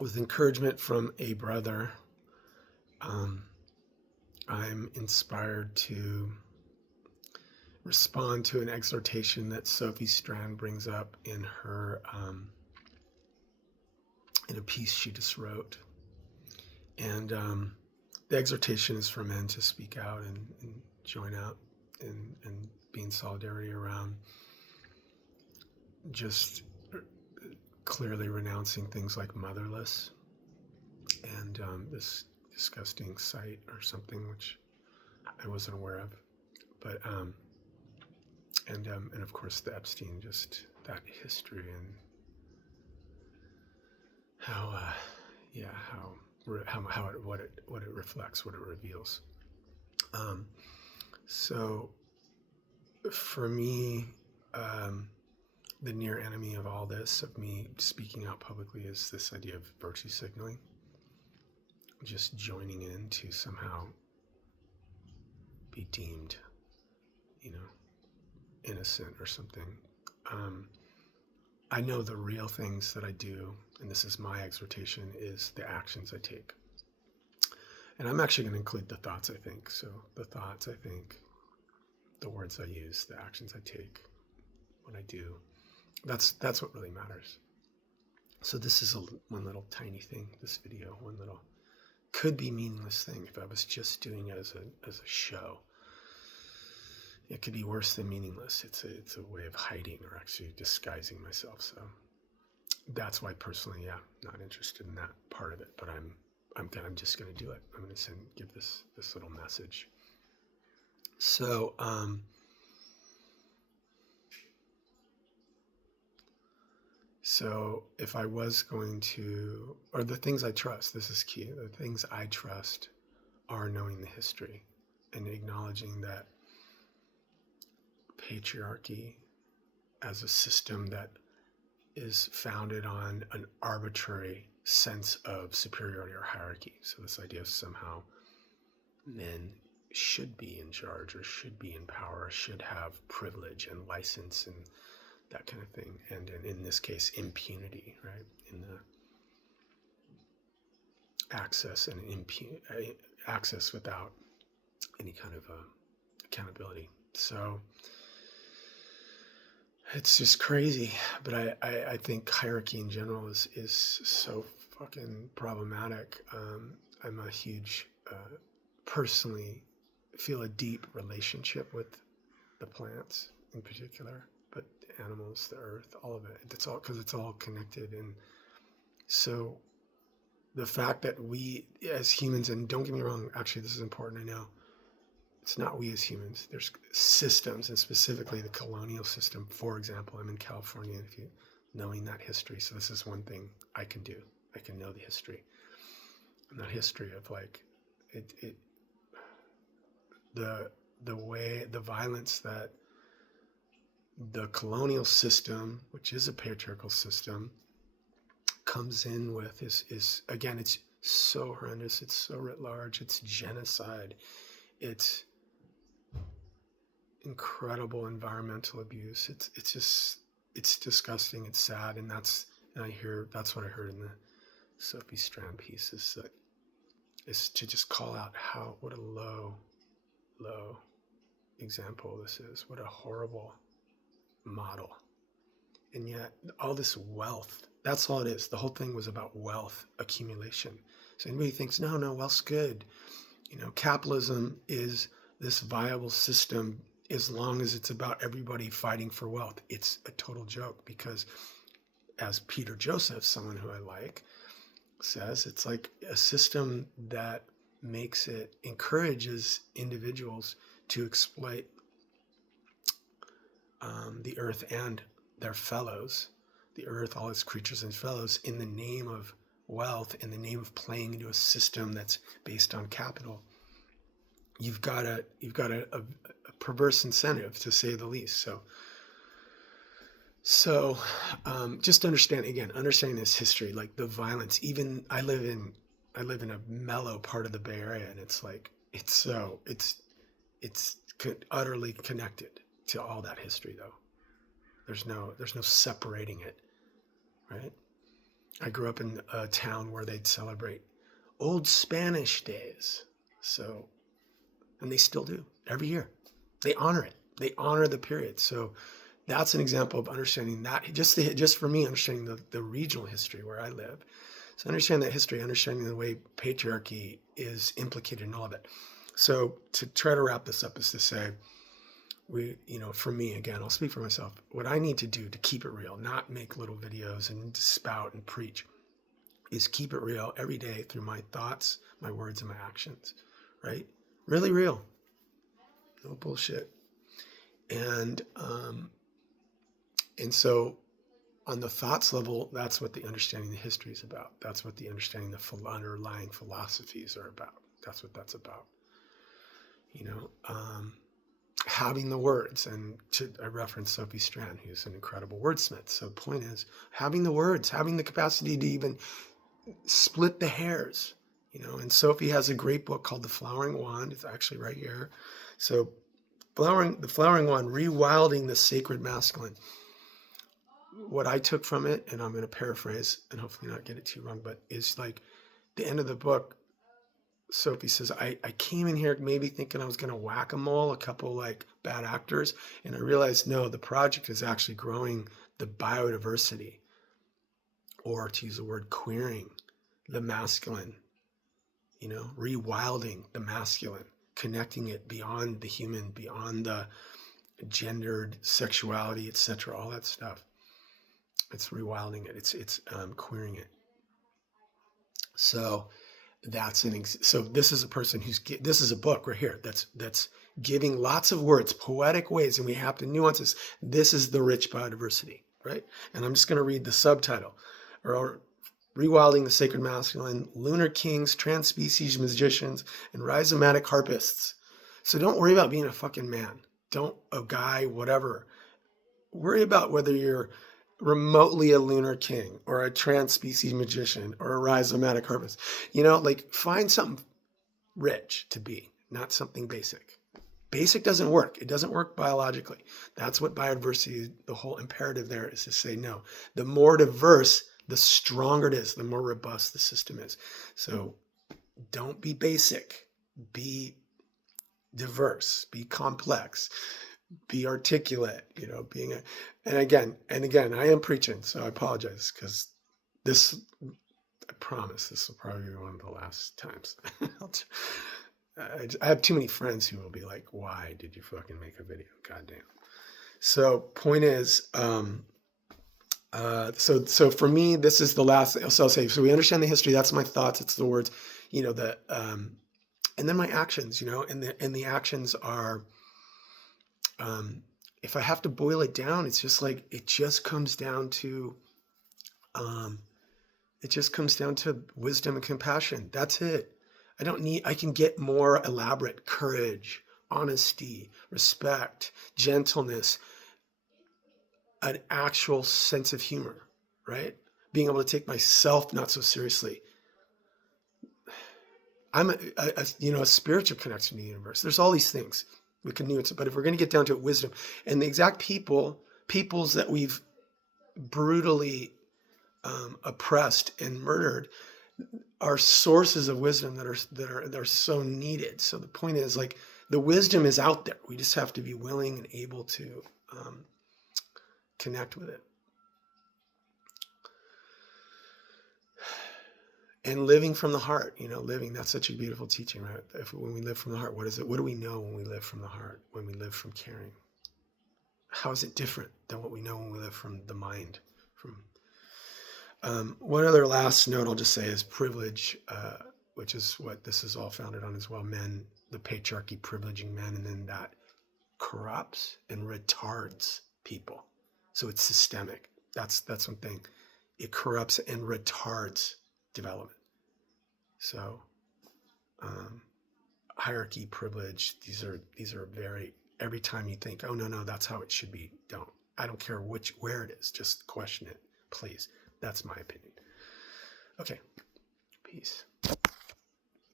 with encouragement from a brother, I'm inspired to respond to an exhortation that Sophie Strand brings up in her in a piece she just wrote. And the exhortation is for men to speak out and join out and be in solidarity around just clearly renouncing things like motherless and this disgusting site or something which I wasn't aware of. But and of course the Epstein, just that history and how what it reflects, what it reveals. So for me, the near enemy of all this, of me speaking out publicly, is this idea of virtue signaling, just joining in to somehow be deemed, innocent or something. I know the real things that I do, and this is my exhortation, is the actions I take. And I'm actually going to include the thoughts I think. So the thoughts I think, the words I use, the actions I take, what I do, that's what really matters. So this is one little tiny thing, this video, one little, could be meaningless thing if I was just doing it as a show. It could be worse than meaningless. It's a way of hiding or actually disguising myself. So that's why personally, not interested in that part of it. But I'm just going to do it. I'm going to give this little message. So so if I was going to, or the things I trust, this is key. The things I trust are knowing the history and acknowledging that patriarchy as a system that is founded on an arbitrary sense of superiority or hierarchy. So this idea of somehow men should be in charge or should be in power, or should have privilege and license and that kind of thing. And in this case, impunity, right? In the access and access without any kind of accountability. So it's just crazy, but I think hierarchy in general is so fucking problematic. I'm a huge, personally feel a deep relationship with the plants in particular, but the animals, the earth, all of it. It's all because it's all connected. And so the fact that we as humans, and don't get me wrong, actually this is important, I know, it's not we as humans. There's systems, and specifically the colonial system. For example, I'm in California, and if you knowing that history, so this is one thing I can do. I can know the history, and that history of like the way, the violence that the colonial system, which is a patriarchal system, comes in with is again, it's so horrendous. It's so writ large. It's genocide. It's incredible environmental abuse. It's disgusting. It's sad, and that's what I heard in the Sophie Strand piece, is to just call out what a low example this is. What a horrible model. And yet all this wealth, that's all it is. The whole thing was about wealth accumulation. So anybody thinks, no, wealth's good. Capitalism is this viable system as long as it's about everybody fighting for wealth. It's a total joke, because as Peter Joseph, someone who I like, says, it's like a system that encourages individuals to exploit the earth and their fellows, the earth, all its creatures and fellows, in the name of wealth, in the name of playing into a system that's based on capital. You've got a perverse incentive, to say the least. So just understanding this history, like the violence. Even I live in a mellow part of the Bay Area, and it's like it's utterly connected to all that history, though. There's no separating it, right? I grew up in a town where they'd celebrate old Spanish days. So, and they still do every year. They honor it. They honor the period. So that's an example of understanding that, just for me, understanding the regional history where I live. So understanding that history, understanding the way patriarchy is implicated in all of it. So to try to wrap this up is to say, for me, again, I'll speak for myself. What I need to do to keep it real, not make little videos and spout and preach, is keep it real every day through my thoughts, my words, and my actions, right? Really real. No bullshit. And so on the thoughts level, that's what the understanding the history is about. That's what the understanding the underlying philosophies are about. That's what that's about. Having the words, and I referenced Sophie Strand, who's an incredible wordsmith. So the point is having the words, having the capacity to even split the hairs, and Sophie has a great book called The Flowering Wand. It's actually right here. So the Flowering Wand, Rewilding the Sacred Masculine. What I took from it, and I'm going to paraphrase and hopefully not get it too wrong, but is like the end of the book, Sophie says, I came in here maybe thinking I was going to whack-a-mole a couple like bad actors, and I realized, no, the project is actually growing the biodiversity, or to use the word queering, the masculine, rewilding the masculine, connecting it beyond the human, beyond the gendered sexuality, etc., all that stuff. It's rewilding it. It's queering it. So so this is a person this is a book right here that's giving lots of words, poetic ways, and we have to nuances. This is the rich biodiversity, right? And I'm just going to read the subtitle, or Rewilding the Sacred Masculine, Lunar Kings, Trans-Species Magicians, and Rhizomatic Harpists. So don't worry about being a fucking man. A guy, whatever. Worry about whether you're remotely a lunar king or a trans-species magician or a rhizomatic harpist. Find something rich to be, not something basic. Basic doesn't work. It doesn't work biologically. That's what biodiversity, the whole imperative there is to say no. The more diverse, the stronger it is, the more robust the system is. So don't be basic. Be diverse. Be complex. Be articulate, and again, I am preaching, so I apologize, because I promise this will probably be one of the last times. I have too many friends who will be like, why did you fucking make a video? Goddamn. So point is, so for me, this is the last, so I'll say, so we understand the history, that's my thoughts, it's the words, and then my actions, and the actions are, if I have to boil it down, it's just like, it just comes down to wisdom and compassion. That's it. I can get more elaborate: courage, honesty, respect, gentleness, an actual sense of humor, right? Being able to take myself not so seriously. I'm a spiritual connection to the universe. There's all these things. We can nuance it, but if we're going to get down to it, wisdom, and the exact peoples that we've brutally oppressed and murdered are sources of wisdom that are so needed. So the point is, like, the wisdom is out there. We just have to be willing and able to connect with it. And living from the heart, that's such a beautiful teaching, right? When we live from the heart, what is it? What do we know when we live from the heart, when we live from caring? How is it different than what we know when we live from the mind? One other last note I'll just say is privilege, which is what this is all founded on as well. Men, the patriarchy privileging men, and then that corrupts and retards people. So it's systemic. That's one thing. It corrupts and retards development. So hierarchy, privilege, these are very, every time you think, oh no, that's how it should be, I don't care where it is, just question it, please. That's my opinion. Okay, peace.